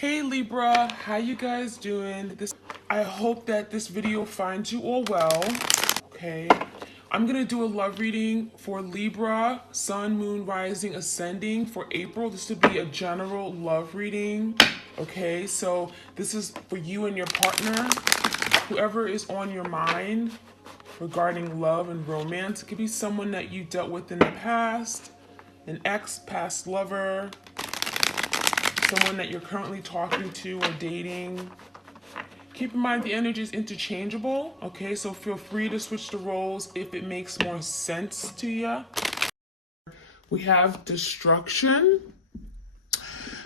Hey Libra, how you guys doing? I hope that this video finds you all well. Okay, I'm gonna do a love reading for Libra, Sun, Moon, Rising, Ascending for April. This would be a general love reading. Okay, so this is for you and your partner, whoever is on your mind regarding love and romance. It could be someone that you dealt with in the past, an ex, past lover, someone that you're currently talking to or dating. Keep in mind the energy is interchangeable, okay? So feel free to switch the roles if it makes more sense to you. We have destruction.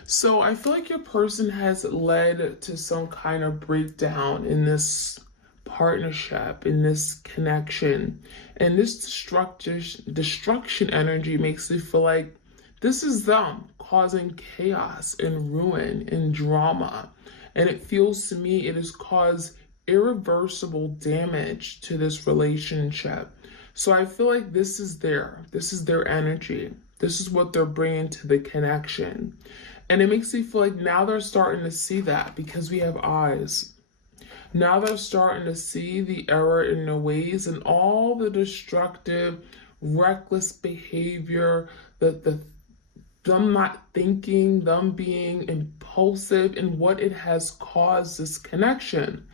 So I feel like your person has led to some kind of breakdown in this partnership, in this connection. And this destruction energy makes it feel like this is them causing chaos and ruin and drama. And it feels to me it has caused irreversible damage to this relationship. So I feel like this is their energy. This is what they're bringing to the connection. And it makes me feel like now they're starting to see that because we have eyes. Now they're starting to see the error in their ways and all the destructive, reckless behavior, them not thinking, them being impulsive, and what it has caused this connection.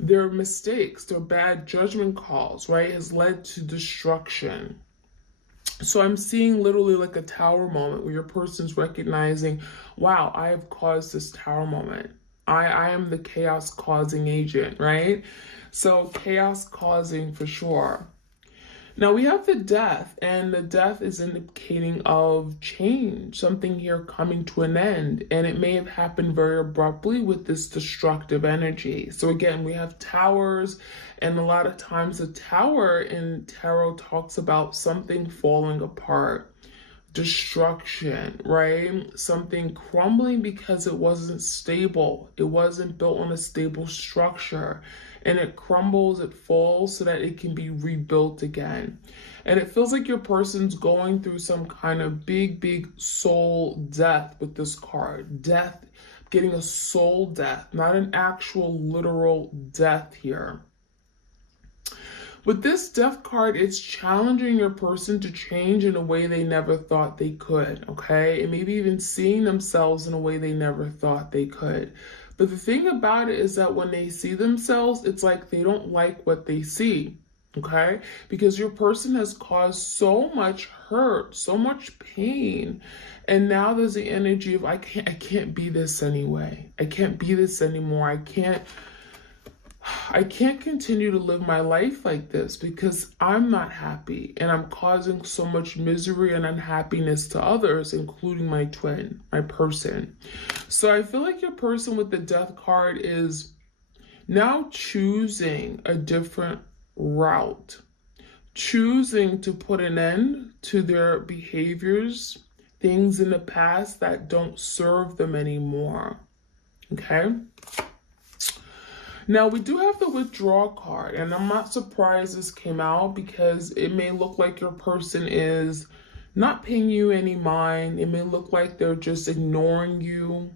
Their mistakes, their bad judgment calls, right, has led to destruction. So I'm seeing literally like a tower moment where your person's recognizing, wow, I have caused this tower moment. I am the chaos causing agent, right? So chaos causing for sure. Now we have the death, and the death is indicating of change, something here coming to an end, and it may have happened very abruptly with this destructive energy. So again, we have towers, and a lot of times the tower in tarot talks about something falling apart, destruction, right? Something crumbling because it wasn't stable. It wasn't built on a stable structure. And it crumbles, it falls so that it can be rebuilt again. And it feels like your person's going through some kind of big soul death with this card. Death, getting a soul death, not an actual literal death here. With this death card, it's challenging your person to change in a way they never thought they could, okay? And maybe even seeing themselves in a way they never thought they could. But the thing about it is that when they see themselves, it's like they don't like what they see, okay? Because your person has caused so much hurt, so much pain. And now there's the energy of, I can't be this anyway. I can't be this anymore. I can't continue to live my life like this because I'm not happy and I'm causing so much misery and unhappiness to others, including my twin, my person. So I feel like your person with the death card is now choosing a different route, choosing to put an end to their behaviors, things in the past that don't serve them anymore, okay? Now, we do have the withdraw card, and I'm not surprised this came out because it may look like your person is not paying you any mind. It may look like they're just ignoring you.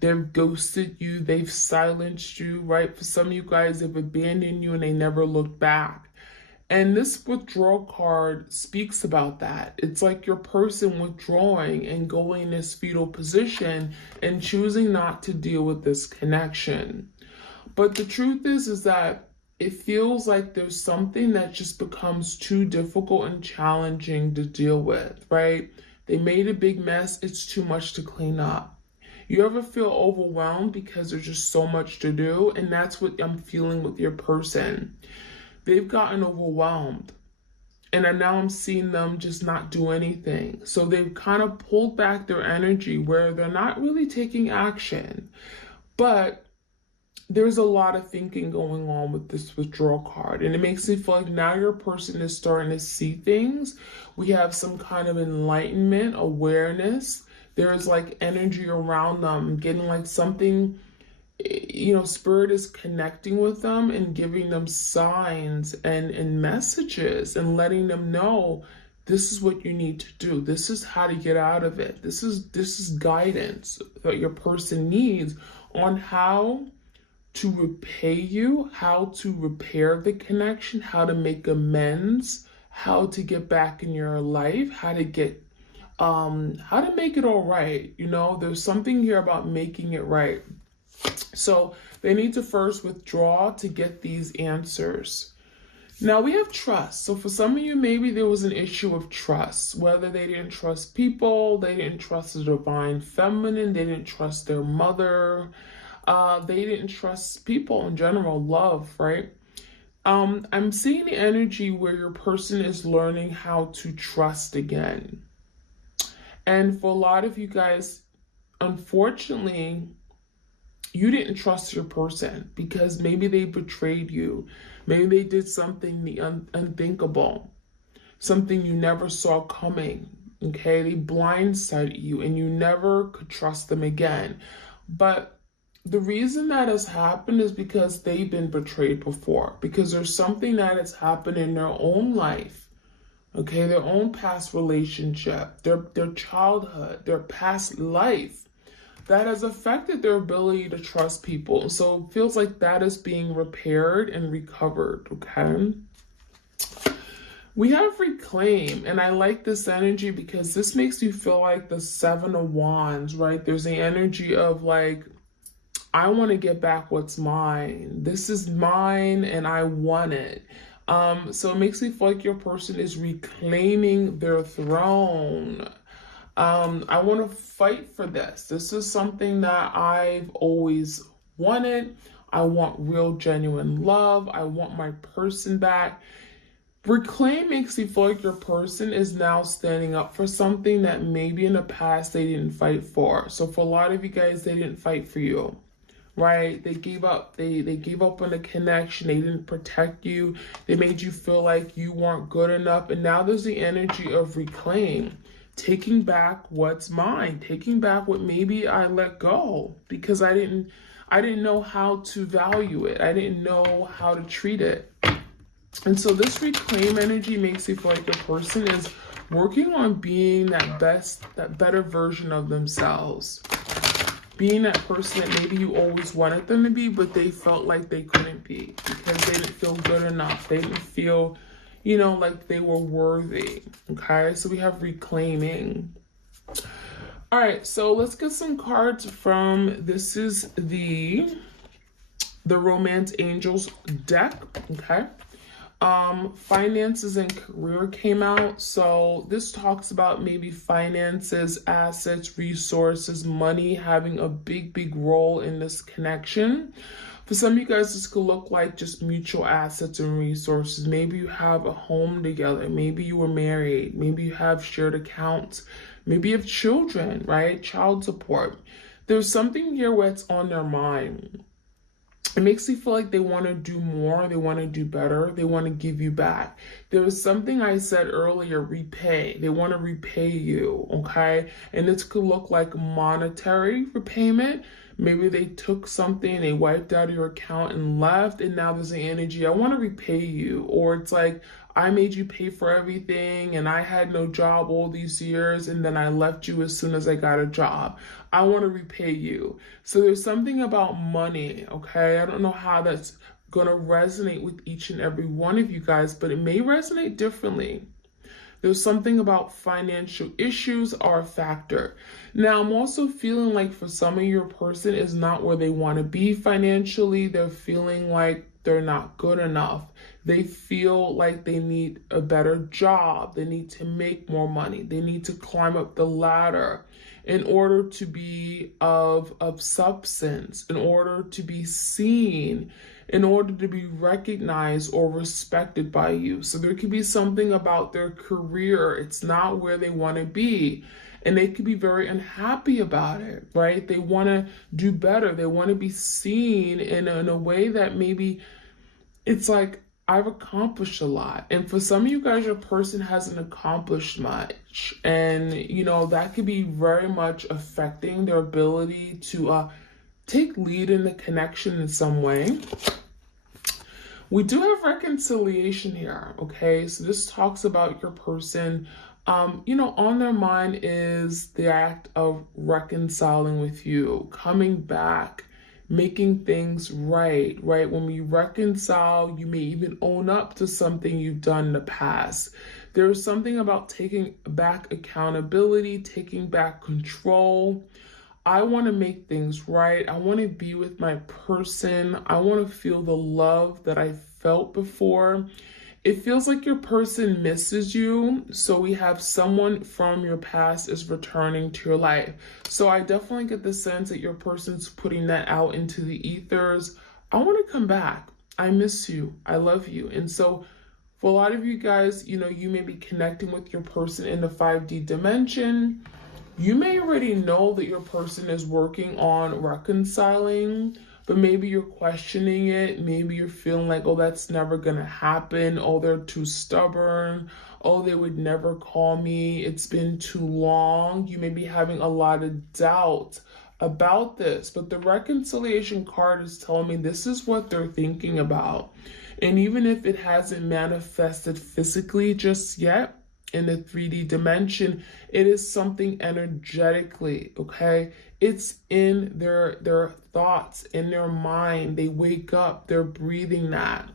They've ghosted you. They've silenced you, right? For some of you guys, they've abandoned you and they never looked back. And this withdrawal card speaks about that. It's like your person withdrawing and going in this fetal position and choosing not to deal with this connection. But the truth is that it feels like there's something that just becomes too difficult and challenging to deal with, right? They made a big mess. It's too much to clean up. You ever feel overwhelmed because there's just so much to do? And that's what I'm feeling with your person. They've gotten overwhelmed. And now I'm seeing them just not do anything. So they've kind of pulled back their energy where they're not really taking action. But there's a lot of thinking going on with this withdrawal card, and it makes me feel like now your person is starting to see things. We have some kind of enlightenment, awareness. There's like energy around them, getting like something, spirit is connecting with them and giving them signs and messages and letting them know this is what you need to do. This is how to get out of it. This is guidance that your person needs on how to repay you, how to repair the connection, how to make amends, how to get back in your life, how to make it all right. You know, there's something here about making it right. So they need to first withdraw to get these answers. Now we have trust. So for some of you, maybe there was an issue of trust, whether they didn't trust people, they didn't trust the divine feminine, they didn't trust their mother, they didn't trust people in general, love, right? I'm seeing the energy where your person is learning how to trust again. And for a lot of you guys, unfortunately, you didn't trust your person because maybe they betrayed you. Maybe they did something unthinkable, something you never saw coming. Okay, they blindsided you and you never could trust them again. But the reason that has happened is because they've been betrayed before, because there's something that has happened in their own life. Okay, their own past relationship, their childhood, their past life, that has affected their ability to trust people. So it feels like that is being repaired and recovered, okay? We have reclaim, and I like this energy because this makes you feel like the Seven of Wands, right? There's the energy of like, I want to get back what's mine. This is mine and I want it. So it makes me feel like your person is reclaiming their throne. I want to fight for this. This is something that I've always wanted. I want real, genuine love. I want my person back. Reclaim makes me feel like your person is now standing up for something that maybe in the past they didn't fight for. So for a lot of you guys, they didn't fight for you, right? They gave up. They gave up on the connection. They didn't protect you. They made you feel like you weren't good enough. And now there's the energy of reclaim. Taking back what's mine, taking back what maybe I let go because I didn't know how to value it. I didn't know how to treat it. And so this reclaim energy makes you feel like your person is working on being that better version of themselves. Being that person that maybe you always wanted them to be, but they felt like they couldn't be because they didn't feel good enough. They didn't feel, you know, like they were worthy. Okay, so we have reclaiming. All right, so let's get some cards from, this is the Romance Angels deck. Okay, finances and career came out. So this talks about maybe finances, assets, resources, money having a big role in this connection. For some of you guys, this could look like just mutual assets and resources. Maybe you have a home together. Maybe you were married. Maybe you have shared accounts. Maybe you have children, right? Child support. There's something here where it's on their mind. It makes you feel like they want to do more. They want to do better. They want to give you back. There was something I said earlier, repay. They want to repay you, okay? And this could look like monetary repayment. Maybe they took something, they wiped out your account and left, and now there's the energy, I want to repay you. Or it's like, I made you pay for everything and I had no job all these years and then I left you as soon as I got a job. I want to repay you. So there's something about money, okay? I don't know how that's going to resonate with each and every one of you guys, but it may resonate differently. There's something about financial issues are a factor. Now, I'm also feeling like for some of your person is not where they want to be financially. They're feeling like they're not good enough. They feel like they need a better job. They need to make more money. They need to climb up the ladder in order to be of substance, in order to be seen, in order to be recognized or respected by you. So there could be something about their career. It's not where they want to be. And they could be very unhappy about it, right? They want to do better. They want to be seen in a way that maybe it's like, I've accomplished a lot. And for some of you guys, your person hasn't accomplished much. And, you know, that could be very much affecting their ability to take lead in the connection in some way. We do have reconciliation here, okay? So this talks about your person On their mind is the act of reconciling with you, coming back, making things right? When we reconcile, you may even own up to something you've done in the past. There's something about taking back accountability, taking back control. I want to make things right. I want to be with my person. I want to feel the love that I felt before. It feels like your person misses you. So we have someone from your past is returning to your life. So I definitely get the sense that your person's putting that out into the ethers. I want to come back. I miss you. I love you. And so for a lot of you guys, you may be connecting with your person in the 5D dimension. You may already know that your person is working on reconciling, but maybe you're questioning it. Maybe you're feeling like, oh, that's never going to happen. Oh, they're too stubborn. Oh, they would never call me. It's been too long. You may be having a lot of doubt about this, but the reconciliation card is telling me this is what they're thinking about. And even if it hasn't manifested physically just yet, in the 3D dimension, it is something energetically, okay? It's in their thoughts, in their mind. They wake up, they're breathing that.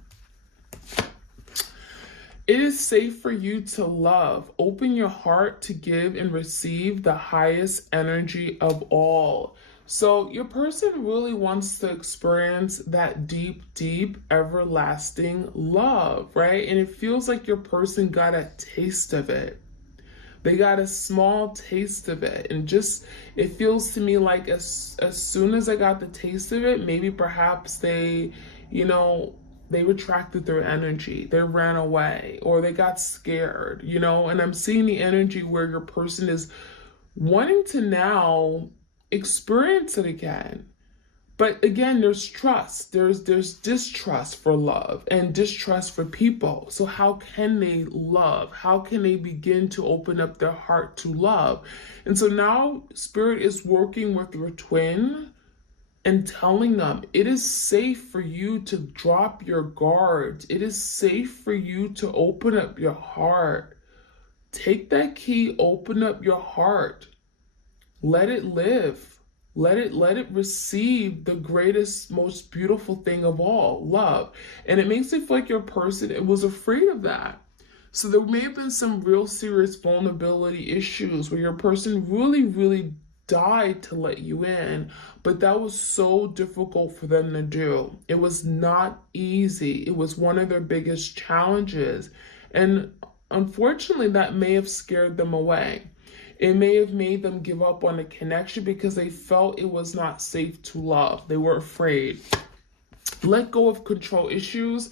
It is safe for you to love. Open your heart to give and receive the highest energy of all. So your person really wants to experience that deep, deep, everlasting love, right? And it feels like your person got a taste of it. They got a small taste of it. And it feels to me like as soon as I got the taste of it, maybe perhaps they retracted their energy. They ran away or they got scared, and I'm seeing the energy where your person is wanting to now experience it again. But again, there's trust. There's distrust for love and distrust for people. So how can they love? How can they begin to open up their heart to love? And so now Spirit is working with your twin and telling them it is safe for you to drop your guards. It is safe for you to open up your heart. Take that key, open up your heart. Let it live. Let it receive the greatest, most beautiful thing of all, love. And it makes it feel like your person was afraid of that. So there may have been some real serious vulnerability issues where your person really, really died to let you in, but that was so difficult for them to do. It was not easy. It was one of their biggest challenges. And unfortunately, that may have scared them away. It may have made them give up on the connection because they felt it was not safe to love. They were afraid. Let go of control issues.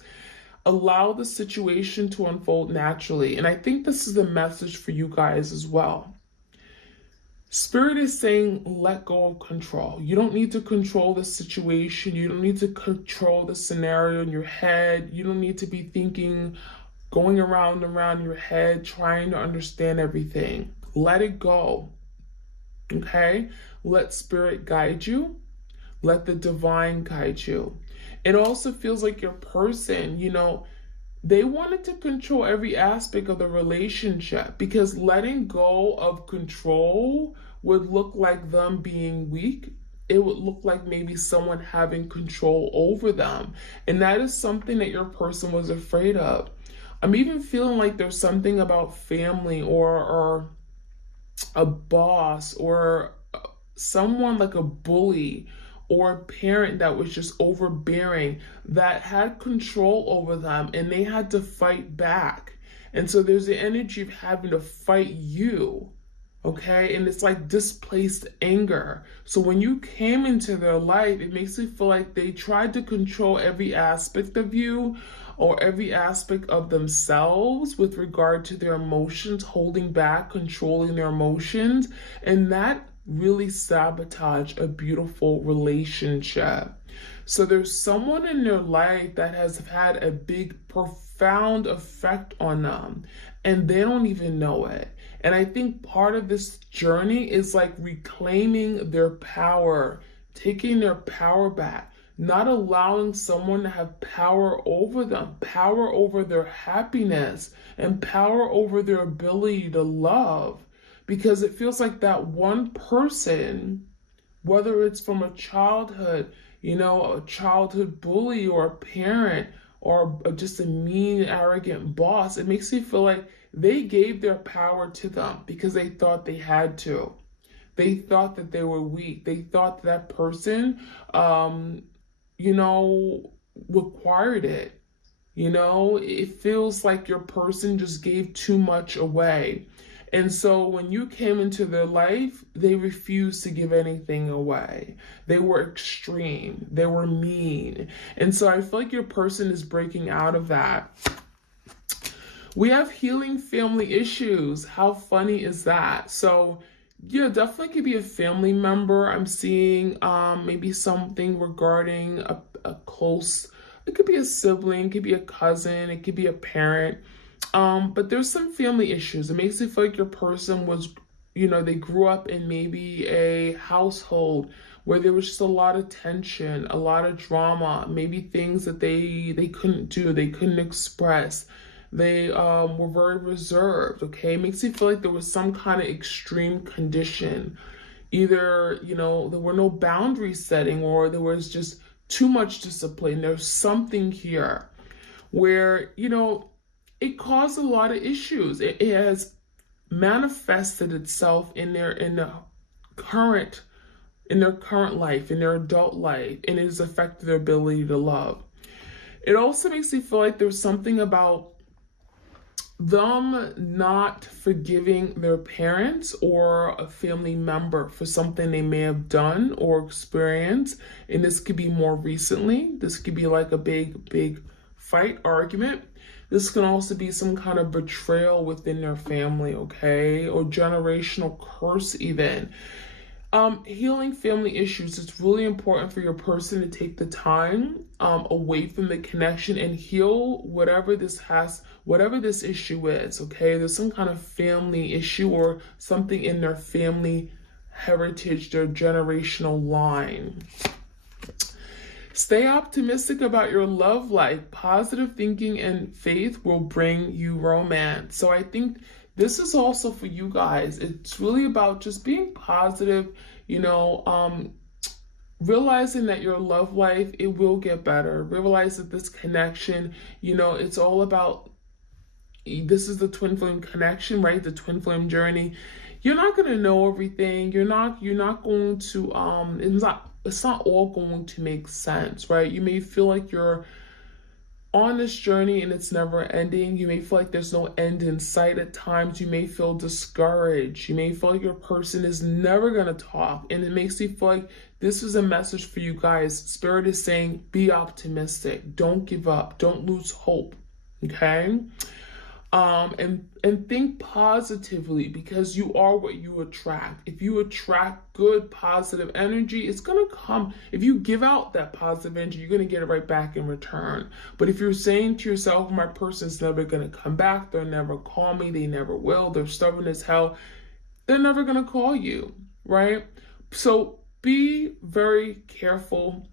Allow the situation to unfold naturally. And I think this is a message for you guys as well. Spirit is saying, let go of control. You don't need to control the situation. You don't need to control the scenario in your head. You don't need to be thinking, going around and around your head, trying to understand everything. Let it go, okay? Let Spirit guide you. Let the divine guide you. It also feels like your person, they wanted to control every aspect of the relationship because letting go of control would look like them being weak. It would look like maybe someone having control over them. And that is something that your person was afraid of. I'm even feeling like there's something about family or a boss or someone like a bully or a parent that was just overbearing that had control over them and they had to fight back. And so there's the energy of having to fight you, okay? And it's like displaced anger. So when you came into their life, it makes me feel like they tried to control every aspect of you or every aspect of themselves with regard to their emotions, holding back, controlling their emotions. And that really sabotaged a beautiful relationship. So there's someone in their life that has had a big, profound effect on them, and they don't even know it. And I think part of this journey is like reclaiming their power, taking their power back, not allowing someone to have power over them, power over their happiness, and power over their ability to love. Because it feels like that one person, whether it's from a childhood, a childhood bully or a parent or just a mean, arrogant boss, it makes me feel like they gave their power to them because they thought they had to. They thought that they were weak. They thought that person, required it. It feels like your person just gave too much away. And so when you came into their life, they refused to give anything away. They were extreme. They were mean. And so I feel like your person is breaking out of that. We have healing family issues. How funny is that? So yeah, definitely could be a family member. I'm seeing maybe something regarding a close, it could be a sibling, it could be a cousin, it could be a parent. But there's some family issues. It makes it feel like your person was, they grew up in maybe a household where there was just a lot of tension, a lot of drama, maybe things that they couldn't do, they couldn't express. They were very reserved, okay? It makes you feel like there was some kind of extreme condition. Either, there were no boundary setting or there was just too much discipline. There's something here where, it caused a lot of issues. It has manifested itself in their current life, in their adult life, and it has affected their ability to love. It also makes me feel like there's something about them not forgiving their parents or a family member for something they may have done or experienced. And this could be more recently. This could be like a big fight, argument. This can also be some kind of betrayal within their family, okay? Or generational curse even. Healing family issues, it's really important for your person to take the time away from the connection and heal whatever this issue is, okay? There's some kind of family issue or something in their family heritage, their generational line. Stay optimistic about your love life. Positive thinking and faith will bring you romance. So I think this is also for you guys. It's really about just being positive, realizing that your love life, it will get better. Realize that this connection, it's all about, this is the twin flame connection, right? The twin flame journey. You're not going to know everything. You're not going to, it's not all going to make sense, right? You may feel like you're on this journey and it's never ending. You may feel like there's no end in sight at times. You may feel discouraged. You may feel like your person is never going to talk. And it makes you feel like this is a message for you guys. Spirit is saying, be optimistic. Don't give up. Don't lose hope. Okay? And think positively, because you are what you attract. If you attract good, positive energy, it's going to come. If you give out that positive energy, you're going to get it right back in return. But if you're saying to yourself, my person's never going to come back, they'll never call me, they never will, they're stubborn as hell, they're never going to call you, right? So be very careful.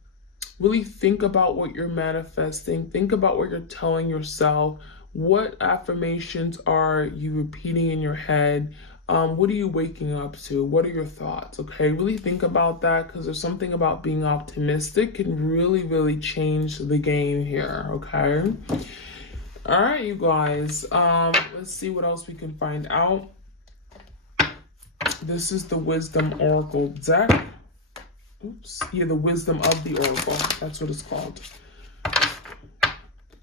Really think about what you're manifesting. Think about what you're telling yourself. What affirmations are you repeating in your head? What are you waking up to? What are your thoughts? Okay, really think about that, because there's something about being optimistic can really, really change the game here. Okay. All right, you guys. Let's see what else we can find out. This is the Wisdom Oracle deck. Oops. Yeah, the Wisdom of the Oracle. That's what it's called.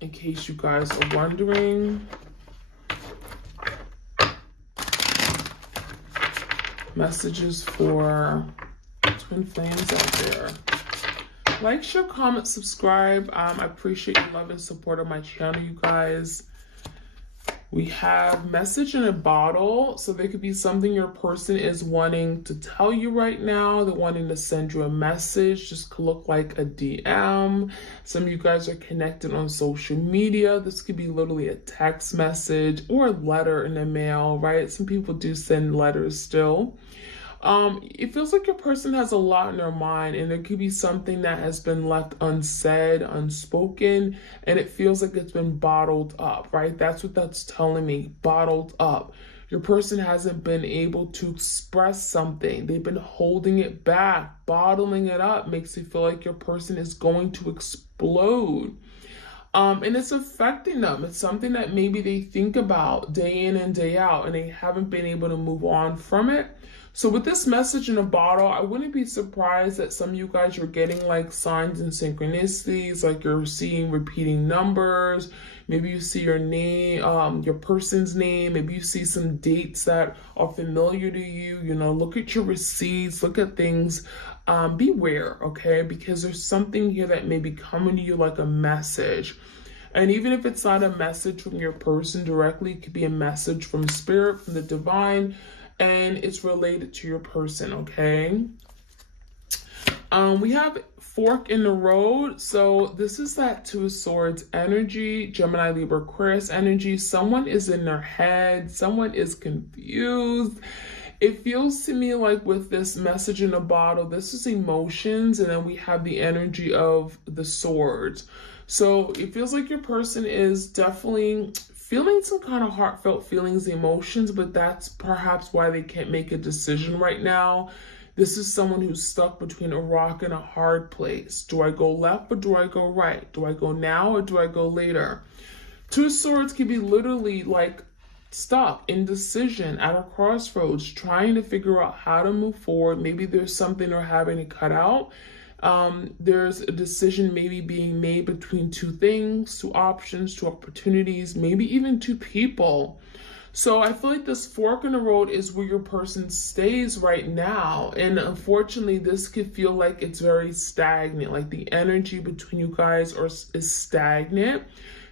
In case you guys are wondering. Messages for twin flames out there. Like, share, comment, subscribe. I appreciate your love and support of my channel, you guys. We have message in a bottle. So there could be something your person is wanting to tell you right now. They're wanting to send you a message. Just could look like a DM. Some of you guys are connected on social media. This could be literally a text message or a letter in the mail, right? Some people do send letters still. It feels like your person has a lot in their mind, and there could be something that has been left unsaid, unspoken, and it feels like it's been bottled up, right? That's what that's telling me, bottled up. Your person hasn't been able to express something. They've been holding it back. Bottling it up makes you feel like your person is going to explode. And it's affecting them. It's something that maybe they think about day in and day out, and they haven't been able to move on from it. So with this message in a bottle, I wouldn't be surprised that some of you guys are getting like signs and synchronicities, like you're seeing repeating numbers. Maybe you see your name, your person's name. Maybe you see some dates that are familiar to you. You know, look at your receipts, look at things. Beware, okay? Because there's something here that may be coming to you like a message. And even if it's not a message from your person directly, it could be a message from spirit, from the divine, and it's related to your person, okay? We have fork in the road. So this is that Two of Swords energy, Gemini, Libra, Aquarius energy. Someone is in their head. Someone is confused. It feels to me like with this message in a bottle, this is emotions, and then we have the energy of the swords. So it feels like your person is definitely feeling some kind of heartfelt feelings, emotions, but that's perhaps why they can't make a decision right now. This is someone who's stuck between a rock and a hard place. Do I go left or do I go right? Do I go now or do I go later? Two of Swords can be literally like stuck, indecision, at a crossroads, trying to figure out how to move forward. Maybe there's something they're having to cut out. There's a decision maybe being made between two things, two options, two opportunities, maybe even two people. So I feel like this fork in the road is where your person stays right now. And unfortunately, this could feel like it's very stagnant, like the energy between you guys is stagnant.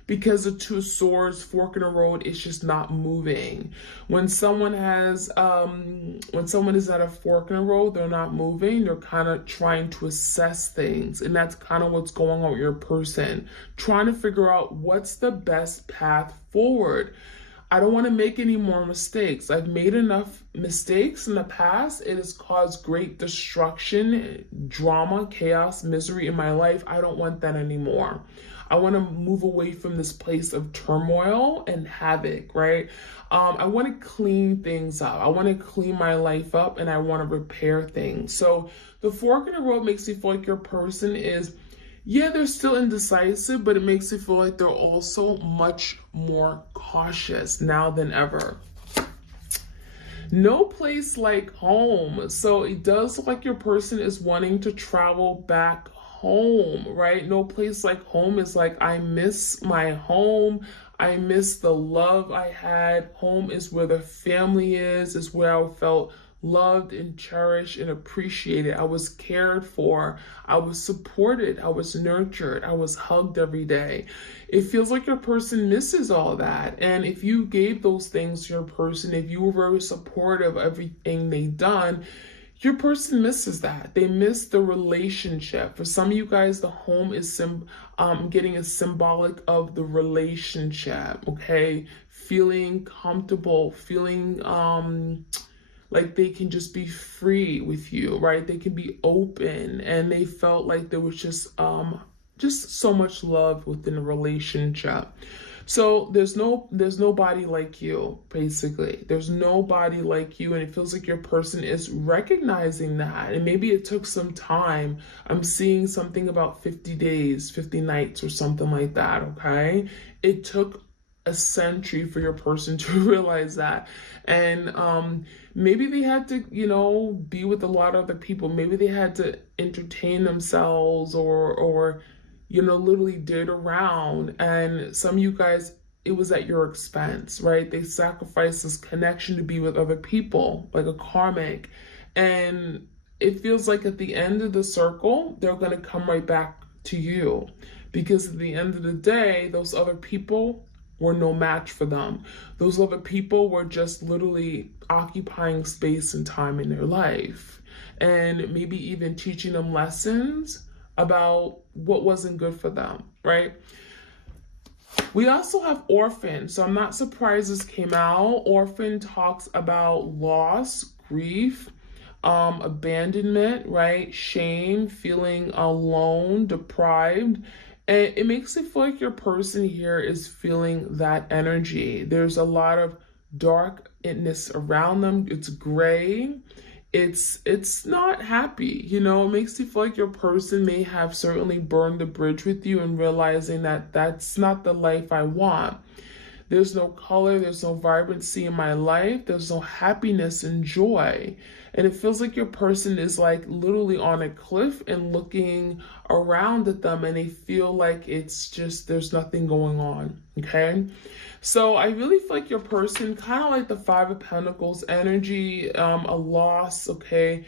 Because the Two of Swords, fork in the road, is just not moving. When someone is at a fork in the road, they're not moving. They're kind of trying to assess things, and that's kind of what's going on with your person, trying to figure out what's the best path forward. I don't want to make any more mistakes. I've made enough mistakes in the past. It has caused great destruction, drama, chaos, misery in my life. I don't want that anymore. I want to move away from this place of turmoil and havoc, right? I want to clean things up. I want to clean my life up, and I want to repair things. So the fork in the road makes you feel like your person is, yeah, they're still indecisive, but it makes you feel like they're also much more cautious now than ever. No place like home. So it does look like your person is wanting to travel back home, right? No place like home is like, I miss my home. I miss the love I had. Home is where the family is where I felt loved and cherished and appreciated. I was cared for. I was supported. I was nurtured. I was hugged every day. It feels like your person misses all that. And if you gave those things to your person, if you were very supportive of everything they've done, your person misses that. They miss the relationship. For some of you guys, the home is getting a symbolic of the relationship, okay? Feeling comfortable, feeling like they can just be free with you, right? They can be open, and they felt like there was just so much love within a relationship. So there's nobody like you, basically. There's nobody like you, and it feels like your person is recognizing that. And maybe it took some time. I'm seeing something about 50 days, 50 nights or something like that, okay? It took a century for your person to realize that. And maybe they had to, be with a lot of other people. Maybe they had to entertain themselves or literally did around. And some of you guys, it was at your expense, right? They sacrificed this connection to be with other people, like a karmic. And it feels like at the end of the circle, they're going to come right back to you. Because at the end of the day, those other people were no match for them. Those other people were just literally occupying space and time in their life. And maybe even teaching them lessons about what wasn't good for them, right? We also have Orphan. So I'm not surprised this came out. Orphan talks about loss, grief. abandonment, right? Shame, feeling alone, deprived. And it makes it feel like your person here is feeling that energy. There's a lot of darkness around them. It's gray. It's not happy, you know. It makes you feel like your person may have certainly burned the bridge with you and realizing that that's not the life I want. There's no color, there's no vibrancy in my life, there's no happiness and joy. And it feels like your person is like literally on a cliff and looking around at them, and they feel like it's just, there's nothing going on, okay? So I really feel like your person, kind of like the Five of Pentacles energy, a loss, okay?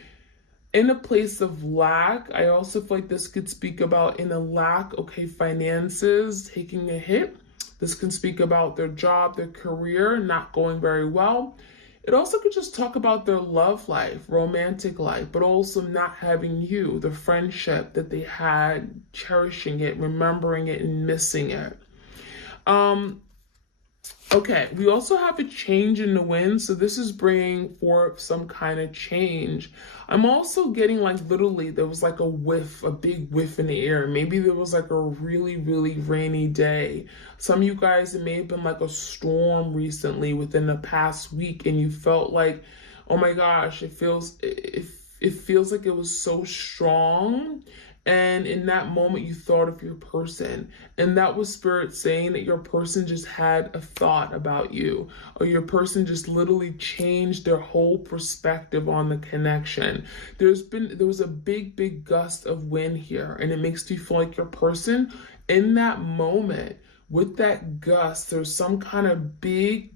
In a place of lack. I also feel like this could speak about in a lack, okay, finances taking a hit. This can speak about their job, their career not going very well. It also could just talk about their love life, romantic life, but also not having you, the friendship that they had, cherishing it, remembering it, and missing it. Okay, we also have a change in the wind, so this is bringing forth some kind of change. I'm also getting like literally there was like a whiff, a big whiff in the air. Maybe there was like a really, really rainy day. Some of you guys, it may have been like a storm recently within the past week, and you felt like, oh my gosh, it feels like it was so strong. And in that moment, you thought of your person. And that was Spirit saying that your person just had a thought about you, or your person just literally changed their whole perspective on the connection. There was a big, big gust of wind here. And it makes you feel like your person in that moment, with that gust, there's some kind of big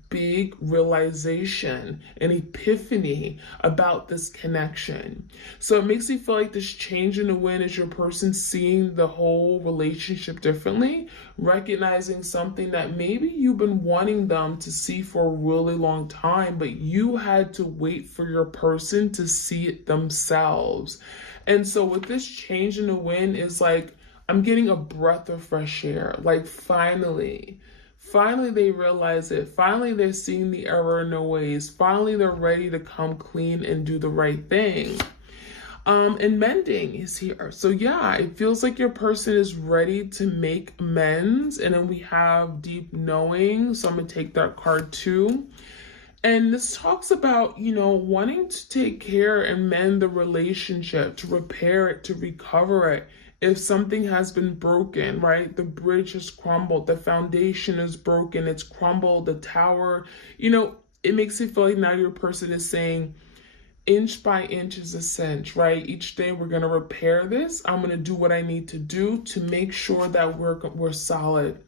realization, an epiphany about this connection. So it makes you feel like this change in the wind is your person seeing the whole relationship differently, recognizing something that maybe you've been wanting them to see for a really long time, but you had to wait for your person to see it themselves. And so with this change in the wind is like, I'm getting a breath of fresh air. Like finally they realize it. Finally, they're seeing the error in their ways. Finally, they're ready to come clean and do the right thing. And mending is here. So yeah, it feels like your person is ready to make amends. And then we have deep knowing. So I'm going to take that card too. And this talks about, you know, wanting to take care and mend the relationship, to repair it, to recover it. If something has been broken, right? The bridge has crumbled, the foundation is broken, it's crumbled, the tower, you know, it makes it feel like now your person is saying, inch by inch is a cinch, right? Each day we're going to repair this. I'm going to do what I need to do to make sure that we're solid,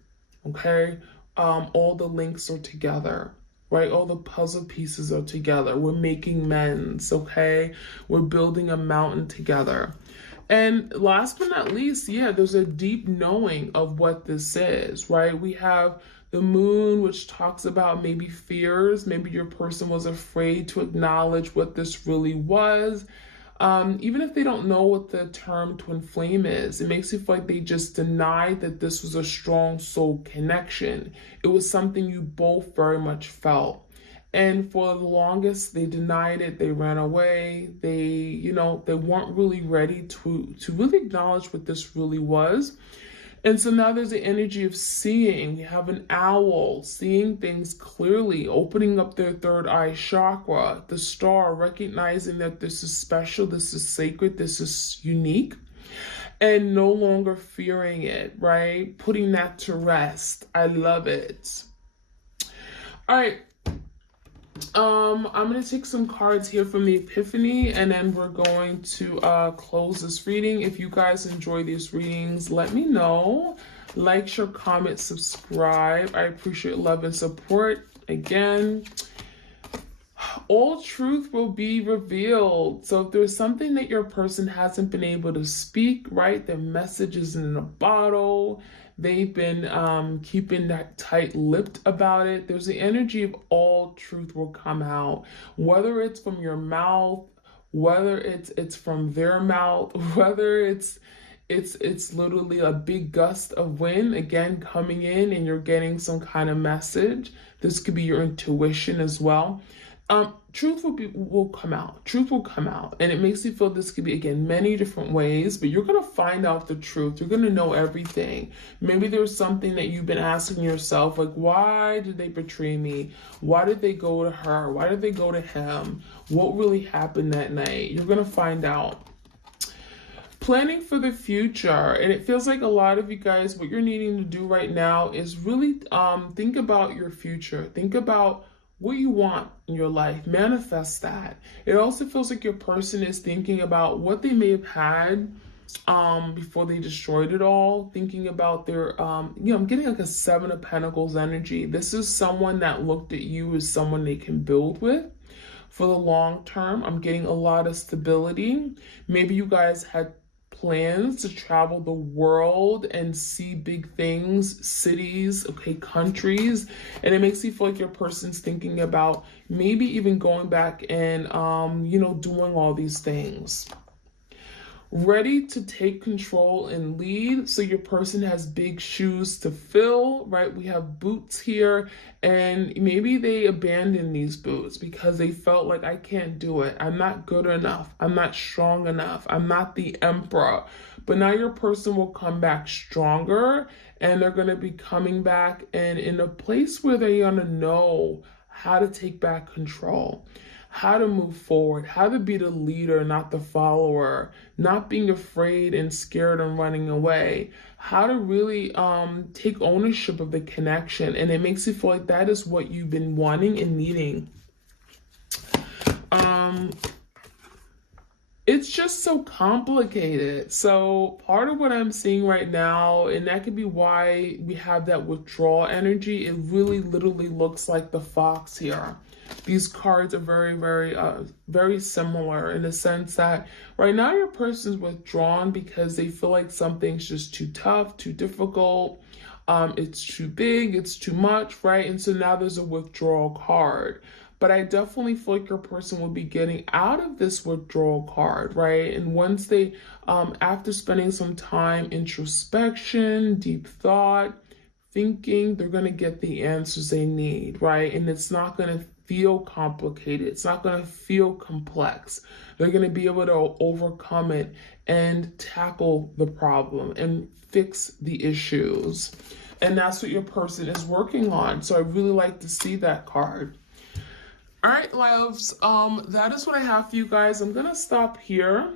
okay? All the links are together. Right? All the puzzle pieces are together. We're making amends, okay? We're building a mountain together. And last but not least, yeah, there's a deep knowing of what this is, right? We have the moon, which talks about maybe fears. Maybe your person was afraid to acknowledge what this really was. Even if they don't know what the term twin flame is, it makes you feel like they just denied that this was a strong soul connection. It was something you both very much felt. And for the longest, they denied it. They ran away. They weren't really ready to really acknowledge what this really was. And so now there's the energy of seeing. We have an owl seeing things clearly, opening up their third eye chakra, the star, recognizing that this is special, this is sacred, this is unique, and no longer fearing it, right? Putting that to rest. I love it. All right. I'm going to take some cards here from the Epiphany, and then we're going to close this reading. If you guys enjoy these readings, let me know. Like, share, comment, subscribe. I appreciate love and support. Again, all truth will be revealed. So if there's something that your person hasn't been able to speak, right? Their message is in a bottle. They've been keeping that tight-lipped about it. There's the energy of all truth will come out, whether it's from your mouth, whether it's from their mouth, whether it's literally a big gust of wind again coming in and you're getting some kind of message. This could be your intuition as well. Truth will come out. Truth will come out. And it makes you feel this could be, again, many different ways, but you're going to find out the truth. You're going to know everything. Maybe there's something that you've been asking yourself, like, why did they betray me? Why did they go to her? Why did they go to him? What really happened that night? You're going to find out. Planning for the future, and it feels like a lot of you guys, what you're needing to do right now is really think about your future. Think about what you want in your life. Manifest that. It also feels like your person is thinking about what they may have had before they destroyed it all. Thinking about their, I'm getting like a 7 of Pentacles energy. This is someone that looked at you as someone they can build with for the long term. I'm getting a lot of stability. Maybe you guys had plans to travel the world and see big things, cities, okay, countries, and it makes you feel like your person's thinking about maybe even going back and doing all these things. Ready to take control and lead. So your person has big shoes to fill, right? We have boots here, and maybe they abandoned these boots because they felt like, I can't do it. I'm not good enough. I'm not strong enough. I'm not the emperor. But now your person will come back stronger, and they're going to be coming back and in a place where they're going to know how to take back control, how to move forward, how to be the leader, not the follower, not being afraid and scared and running away, how to really take ownership of the connection. And it makes you feel like that is what you've been wanting and needing. It's just so complicated. So part of what I'm seeing right now, and that could be why we have that withdrawal energy, it really literally looks like the fox here. These cards are very, very, very similar in the sense that right now your person's withdrawn because they feel like something's just too tough, too difficult. It's too big, it's too much, right? And so now there's a withdrawal card. But I definitely feel like your person will be getting out of this withdrawal card, right? And once they, after spending some time, introspection, deep thought, thinking, they're going to get the answers they need, right? And it's not going to feel complicated. It's not going to feel complex. They're going to be able to overcome it and tackle the problem and fix the issues. And that's what your person is working on. So I really like to see that card. All right, loves, that is what I have for you guys. I'm going to stop here.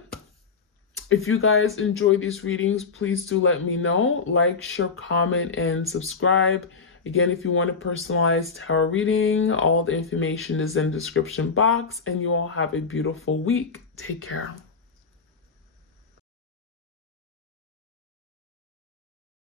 If you guys enjoy these readings, please do let me know. Like, share, comment, and subscribe. Again, if you want a personalized tarot reading, all the information is in the description box. And you all have a beautiful week. Take care.